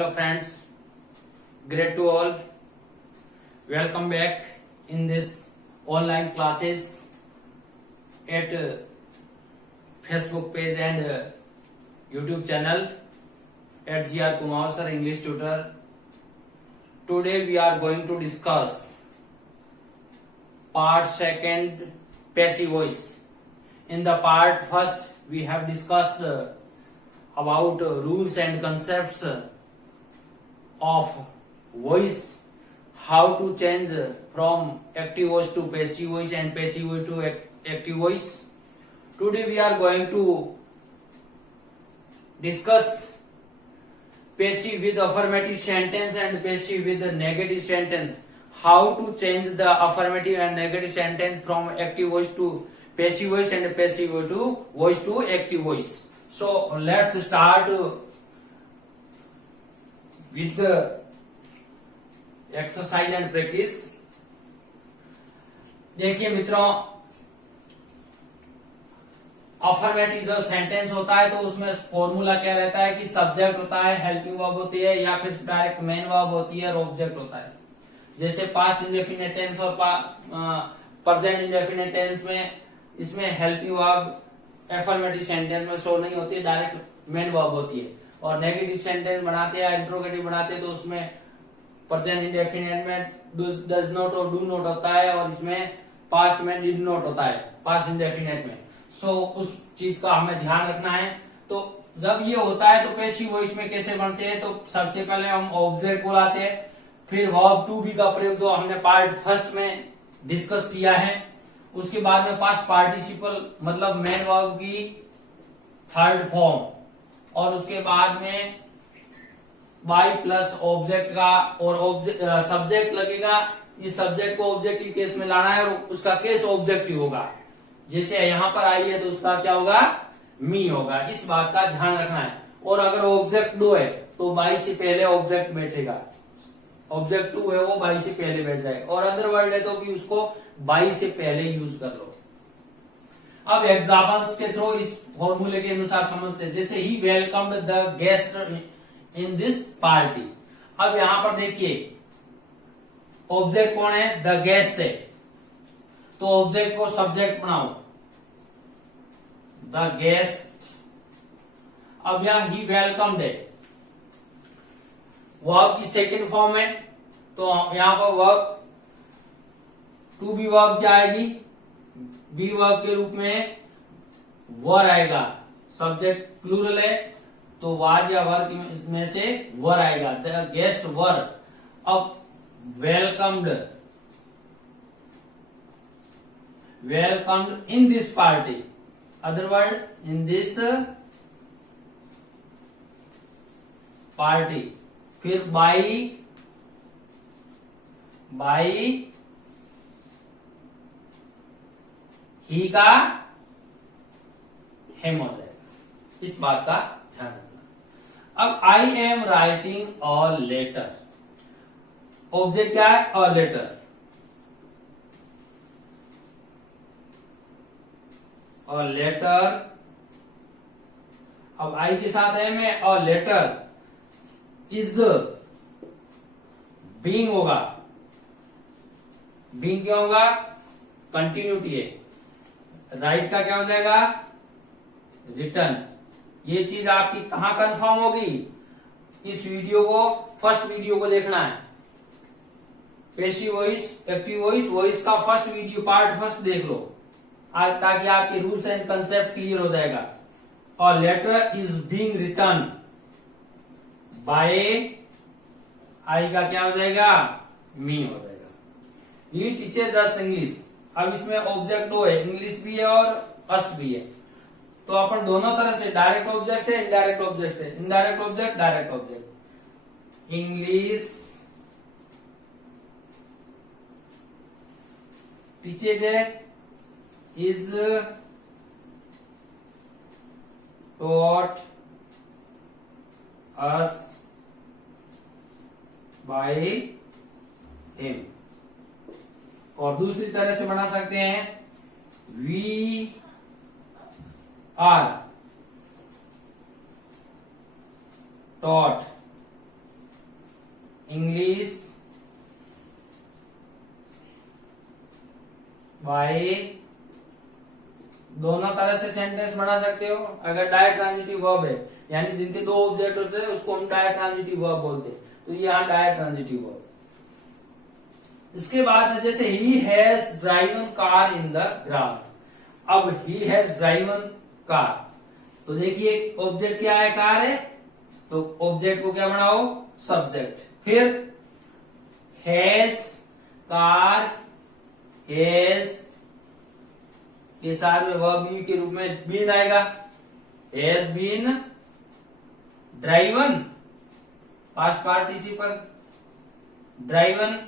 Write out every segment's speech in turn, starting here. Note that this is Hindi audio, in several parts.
Hello friends, great to all. Welcome back in this online classes at Facebook page and YouTube channel at GR Kumar Sir English Tutor. Today we are going to discuss part second passive voice. In the part first we have discussed about rules and concepts of voice, how to change from active voice to passive voice and passive voice to active voice. Today we are going to discuss passive with affirmative sentence and passive with the negative sentence. How to change the affirmative and negative sentence from active voice to passive voice and passive voice to active voice. So let's start with the exercise and practice. देखिए मित्रों, अफर्मेटिव जो सेंटेंस होता है तो उसमें फॉर्मूला क्या रहता है कि सब्जेक्ट होता है, हेल्पिंग वर्ब होती है या फिर डायरेक्ट मेन वर्ब होती है और ऑब्जेक्ट होता है. जैसे पास्ट इंडेफिनिट टेंस और प्रेजेंट इंडेफिनिट टेंस में इसमें हेल्पिंग वर्ब एफर्मेटिव सेंटेंस में शो नहीं होती है, डायरेक्ट मेन वर्ब होती है. और नेगेटिव सेंटेंस बनाते हैं, इंट्रोगेटिव बनाते हैं तो उसमें प्रेजेंट इंडेफिनिट में डज नॉट और डू नॉट होता है और इसमें पास्ट में डिड नॉट होता है पास्ट इंडेफिनिट में. सो उस चीज का हमें ध्यान रखना है. तो जब ये होता है तो पैसिव वॉइस में कैसे बनते हैं, तो सबसे पहले हम ऑब्जेक्ट को लाते हैं, फिर वर्ब टू बी का प्रयोग जो हमने पार्ट फर्स्ट में डिस्कस किया है, उसके बाद में पास्ट पार्टिसिपल मतलब मेन वर्ब की थर्ड फॉर्म, और उसके बाद में बाई प्लस ऑब्जेक्ट का और सब्जेक्ट लगेगा. इस सब्जेक्ट को ऑब्जेक्टिव केस में लाना है और उसका केस ऑब्जेक्टिव होगा. जैसे यहाँ पर आई है तो उसका क्या होगा, मी होगा. इस बात का ध्यान रखना है. और अगर ऑब्जेक्ट दो है तो बाई से पहले ऑब्जेक्ट बैठेगा, ऑब्जेक्ट टू है वो बाई से पहले बैठ जाए, और अदर वर्ड है तो भी उसको बाई से पहले यूज कर लो. अब एग्जाम्पल्स के थ्रू इस फॉर्मूले के अनुसार समझते हैं. जैसे ही welcomed the guest in this party. अब यहां पर देखिए ऑब्जेक्ट कौन है, द गेस्ट है, तो ऑब्जेक्ट को सब्जेक्ट बनाओ, द गेस्ट. अब यहां ही वेलकम्ड है, वर्ब की सेकंड फॉर्म है, तो यहां पर वर्ब टू बी वर्ब क्या आएगी, बी वर्ब के रूप में वर आएगा. सब्जेक्ट प्लूरल है तो वाज या वर में से वर आएगा, द गेस्ट वर. अब welcomed in this party, other word in this party. फिर बाई ही का हेम हो जाएगा. इस बात का ध्यान रखना. अब I am writing a letter, object क्या है, अ लेटर. अ लेटर, अब आई के साथ है में अ लेटर इज बीइंग होगा. बीइंग क्या होगा, कंटिन्यूटी है. राइट का क्या हो जाएगा, रिटर्न. ये चीज आपकी कहां कंफर्म होगी, इस वीडियो को, फर्स्ट वीडियो को देखना है. Passive voice, active voice, voice का फर्स्ट वीडियो पार्ट फर्स्ट देख लो ताकि आपके रूल्स एंड कंसेप्ट क्लियर हो जाएगा. और letter is being return by, I का क्या हो जाएगा, मी हो जाएगा. He teachers us English. अब इसमें ऑब्जेक्ट दो है, इंग्लिश भी है और अस भी है, तो अपन दोनों तरह से डायरेक्ट ऑब्जेक्ट से इनडायरेक्ट ऑब्जेक्ट से, indirect object direct object. English teachers है is taught us by him. और दूसरी तरह से बना सकते हैं, we are taught English by, दोनों तरह से सेंटेंस बना सकते हो। अगर डायरेक्ट ट्रांजिटिव वर्ब है, यानी जिनके दो ऑब्जेक्ट होते हैं, उसको हम डायरेक्ट ट्रांजिटिव वर्ब बोलते हैं। तो ये यहाँ डायरेक्ट ट्रांजिटिव वर्ब। इसके बाद में जैसे he has driven car in the ground. अब ही हैज ड्राइवन कार, तो देखिए ऑब्जेक्ट क्या है, कार है, तो ऑब्जेक्ट को क्या बनाओ, सब्जेक्ट। फिर हैज, कार, हैज के साथ में वर्ब बी के रूप में बीन आएगा। Has been driven, past participle, driven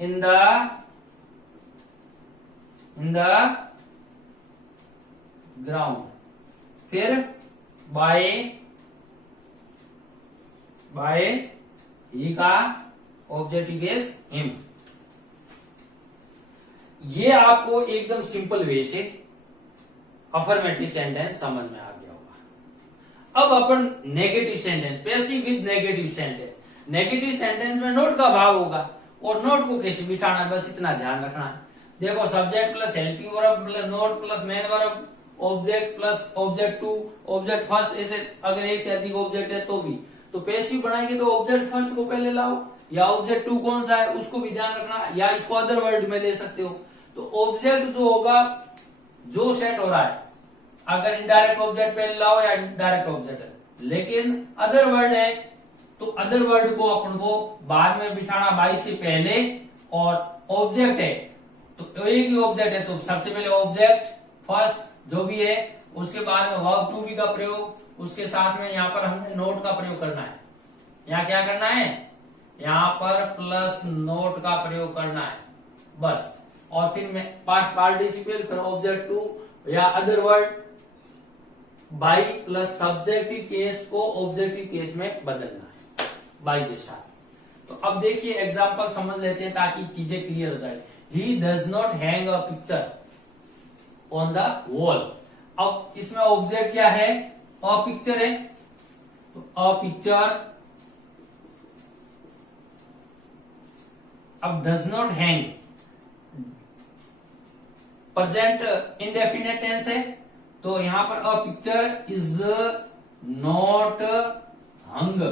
in the ground. फिर बाय ही का ऑब्जेक्टिव केस हिम। ये आपको एकदम सिंपल वे से अफर्मेटिव सेंटेंस समझ में आ गया होगा। अब अपन negative sentence, passive with negative sentence. Negative sentence में नोट का भाव होगा, और नोट को कैसे बिठाना है, बस इतना ध्यान रखना है। देखो, subject plus helping verb plus not plus main verb, object plus object two, object first, ऐसे अगर एक से अधिक ऑब्जेक्ट है तो भी। तो पैसिव बनाएंगे तो ऑब्जेक्ट फर्स्ट को पहले लाओ, या ऑब्जेक्ट टू कौन सा है उसको भी ध्यान रखना, या इसको अदर वर्ड में ले सकते हो। तो ऑब्जेक्ट जो होगा, जो सेट हो रहा है, अगर इनडायरेक्ट ऑब्जेक्ट पहले लाओ या डायरेक्ट ऑब्जेक्ट है, लेकिन अदर वर्ड है तो अदर वर्ड को अपन को बाद में बिठाना बाई से पहले। और ऑब्जेक्ट है तो एक ही ऑब्जेक्ट है तो सबसे पहले ऑब्जेक्ट फर्स्ट जो भी है, उसके बाद में वर्ब टू बी का प्रयोग, उसके साथ में यहाँ पर हमने नोट का प्रयोग करना है। यहाँ क्या करना है, यहाँ पर प्लस नोट का प्रयोग करना है बस। और फिर मैं पास्ट पार्टिसिपल, फिर ऑब्जेक्ट टू या other word, by plus subjective case को ऑब्जेक्टिव केस में बदलना है बाई के साथ। तो अब देखिए एग्जांपल समझ लेते हैं ताकि चीजें क्लियर हो जाए। He does not hang a picture on the wall. अब इसमें ऑब्जेक्ट क्या है, अ पिक्चर है, तो अ पिक्चर। अब does not hang present indefinite tense है, तो यहां पर a picture is not hung.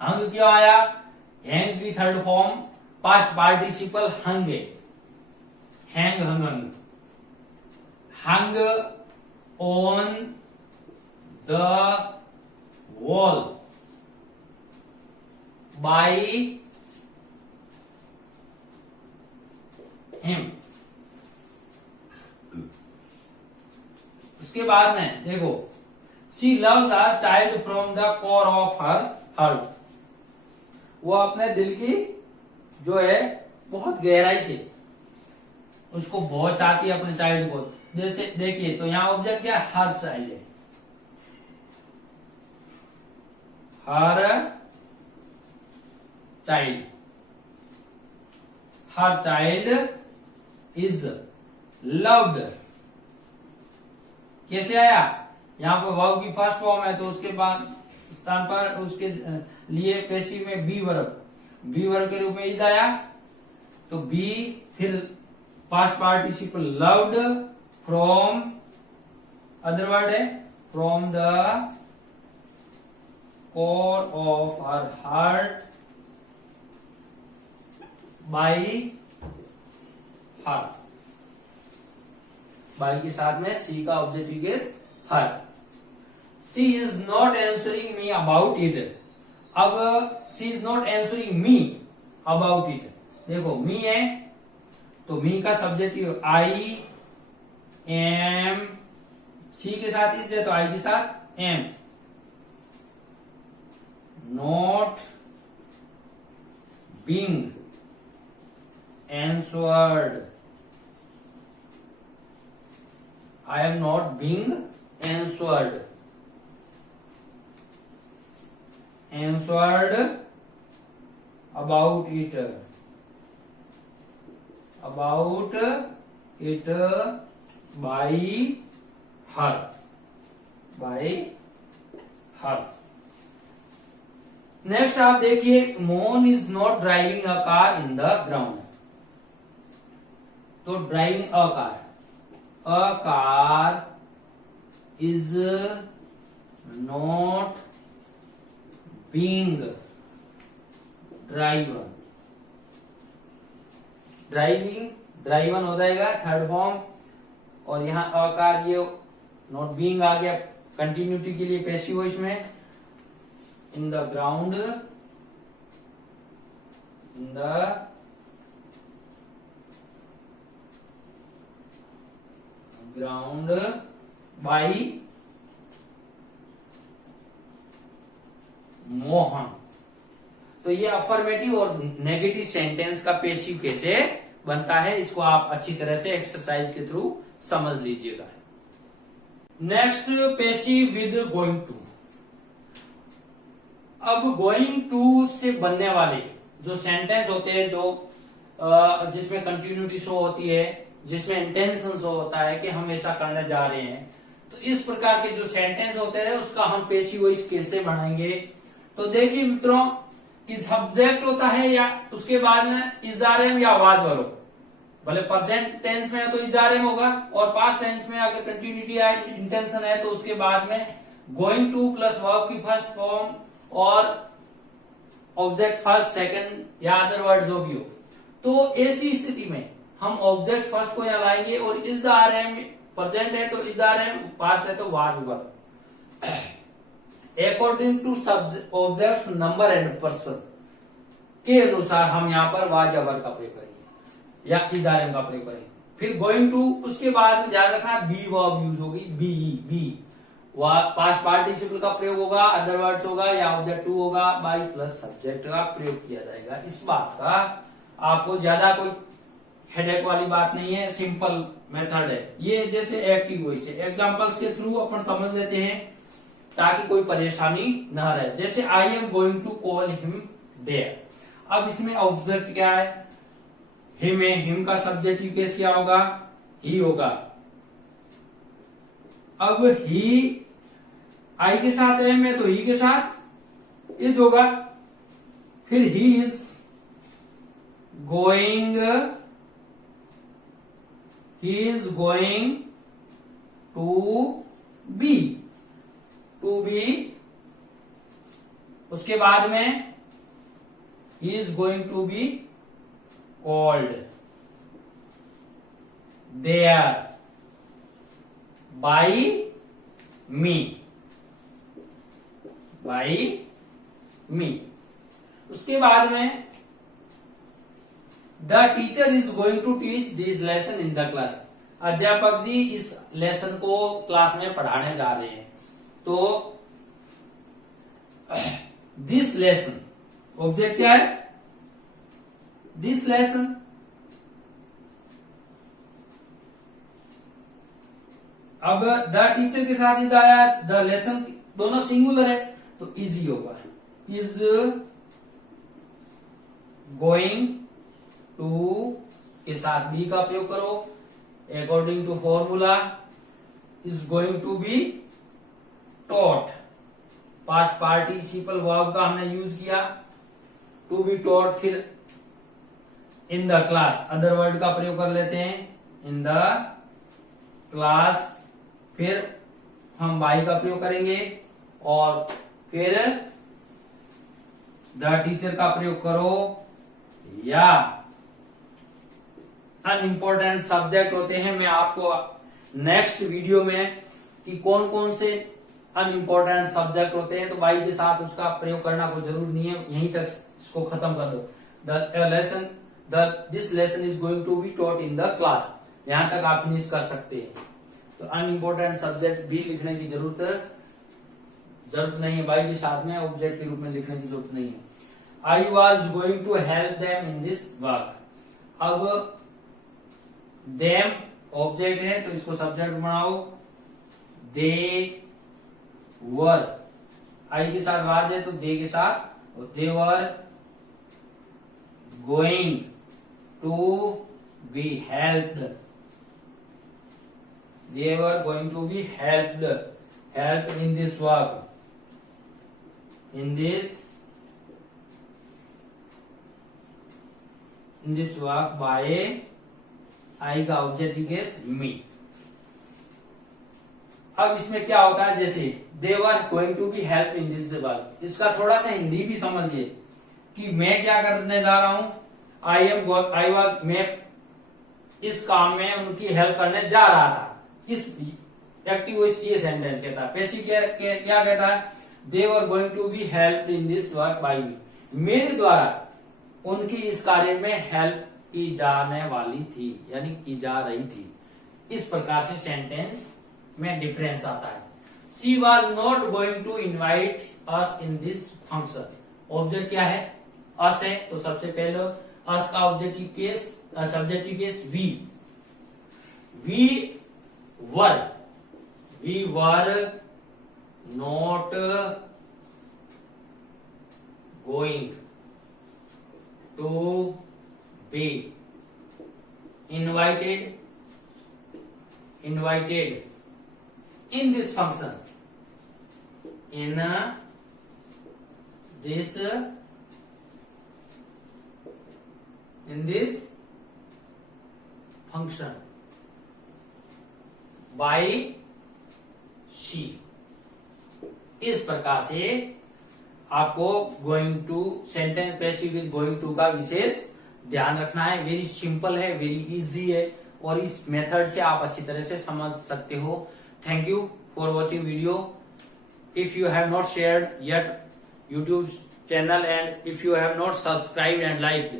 Hung क्यों आया, हैंग की third form past participle hung है, hang hung hung. Hung on the wall by him. उसके बाद में देखो, she loves her child from the core of her heart. वो अपने दिल की जो है बहुत गहराई से उसको बहुत चाहती है अपने चाइल्ड को। जैसे देखिए, तो यहाँ ऑब्जेक्ट क्या है, हर चाइल्ड है, her child. Her child is loved कैसे आया, यहाँ पर वर्ब की फर्स्ट फॉर्म है, तो उसके बाद स्थान पर उसके लिए पैसिव में बी वर्ब के रूप में इज आया, तो बी फिर past participle loved from, other word है, from the core of her heart by her. By के साथ में सी का objective case her. She is not answering me about it. अब she is not answering me about it, देखो मी है तो मी का सब्जेक्टिव आई एम, सी के साथ इज है तो आई के साथ am. Not being answered, I am not being answered about it by her। Next आप देखिए, Mohan is not driving a car in the ground. तो driving a car is not being driven. Driving driven हो जाएगा थर्ड फॉर्म, और यहां अ कार, ये नॉट बीइंग आ गया कंटिन्यूटी के लिए पैसिव वॉइस में। In the ground, in the ground by Mohan. तो ये अफर्मेटिव और नेगेटिव सेंटेंस का पैसिव कैसे बनता है, इसको आप अच्छी तरह से एक्सरसाइज के थ्रू समझ लीजिएगा। Next, passive with going to. अब गोइंग टू से बनने वाले जो सेंटेंस होते हैं, जो जिसमें कंटिन्यूटी शो होती है, जिसमें इंटेंशन शो होता है कि हम ऐसा करने जा रहे हैं, तो इस प्रकार के जो सेंटेंस होते हैं उसका हम पैसिव वॉइस कैसे बनाएंगे। तो देखिए मित्रों, कि सब्जेक्ट होता है या उसके बाद में इजारेम या आवाज वालों, भले प्रेजेंट टेंस में है तो इजारेम होगा, और पास्ट टेंस में अगर कंटिन्यूटी है, इंटेंशन है, तो उसके बाद में गोइंग टू प्लस वर्ब की फर्स्ट फॉर्म और ऑब्जेक्ट फर्स्ट सेकंड या अदर वर्ड जो भी हो। तो ऐसी स्थिति में हम ऑब्जेक्ट फर्स्ट को यहाँ लाएंगे, और इजारेम प्रेजेंट है तो इजारेम, पास्ट है तो was verb. According to object number and person के अनुसार हम यहाँ पर वाज या वर्ब का प्रयोग करेंगे या इजारेम का प्रयोग करेंगे। फिर गोइंग टू, उसके बाद में ध्यान रखना बी वर्ब यूज होगी, बी पास्ट पार्टिसिपल का प्रयोग होगा, अदर वर्ड्स होगा या ऑब्जेक्ट टू होगा, बाई प्लस सब्जेक्ट का प्रयोग किया जाएगा। इस बात का आपको ज्यादा कोई हेडेक वाली बात नहीं है, सिंपल मेथड है ये। जैसे एक्टिव वॉइस है, एग्जांपल्स के थ्रू अपन समझ लेते हैं ताकि कोई परेशानी न रहे। जैसे I am going to call him there. अब इसमें ऑब्जेक्ट क्या है, हिम है, हिम का सब्जेक्टिव केस क्या होगा, ही होगा। अब ही आई के साथ एम है तो ही के साथ इज होगा। फिर he is going to be, उसके बाद में he is going to be called there by me. उसके बाद में the teacher is going to teach this lesson in the class. अध्यापक जी इस लेसन को क्लास में पढ़ाने जा रहे हैं। तो दिस लेसन, ऑब्जेक्ट क्या है, दिस लेसन। अब द टीचर के साथ इज आया, द लेसन दोनों सिंगुलर है तो इजी होगा, इज गोइंग टू के साथ बी का प्रयोग करो। According to formula is going to be taught, past participle verb का हमने यूज किया, टू बी टॉट। फिर in the class, other word का प्रयोग कर लेते हैं, इन द क्लास। फिर हम बाई का प्रयोग करेंगे और फिर द टीचर का प्रयोग करो, या अनइम्पोर्टेंट सब्जेक्ट होते हैं। मैं आपको नेक्स्ट वीडियो में कि कौन कौन से अनइम्पोर्टेंट सब्जेक्ट होते हैं, तो बाई के साथ उसका प्रयोग करना कोई जरूरी नहीं है, यहीं तक इसको खत्म कर दो। This lesson is going to be taught in the class, यहां तक आप फिनिश कर सकते हैं। तो अनइम्पोर्टेंट सब्जेक्ट भी लिखने की जरूरत नहीं है, बाई के साथ में ऑब्जेक्ट के रूप में लिखने की जरूरत नहीं है। I was going to help them in this work. अब देम ऑब्जेक्ट है तो इसको सब्जेक्ट बनाओ, दे वर, आई के साथ वाज है तो दे के साथ, they were going to be helped, they were going to be helped in this in this work by I का ऑब्जेक्टिव केस मी। अब इसमें क्या होता है, जैसे they were going to be help in this work, इसका थोड़ा सा हिंदी भी समझिए कि मैं क्या करने जा रहा हूं, आई वॉज, मैं इस काम में उनकी हेल्प करने जा रहा था। इस एक्टिव वॉइस ये सेंटेंस कहता है। पैसिव क्या कहता है, they were going to be help in this work by me, मेरे द्वारा उनकी इस कार्य में हेल्प की जाने वाली थी, यानी की जा रही थी। इस प्रकार से सेंटेंस में डिफरेंस आता है। She was not going to invite us in this function, object क्या है, अस है, तो सबसे पहले अस का objective case, subjective case we were not going to be invited in this function, in this function by she। इस प्रकार से आपको going to sentence passive with going to का विशेष ध्यान रखना है। वेरी सिंपल है, वेरी इजी है, और इस मेथड से आप अच्छी तरह से समझ सकते हो। Thank you for watching video. If you have not shared yet YouTube channel and if you have not subscribed and liked,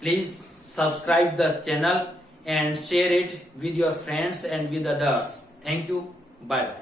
please subscribe the channel and share it with your friends and with others. Thank you. Bye bye.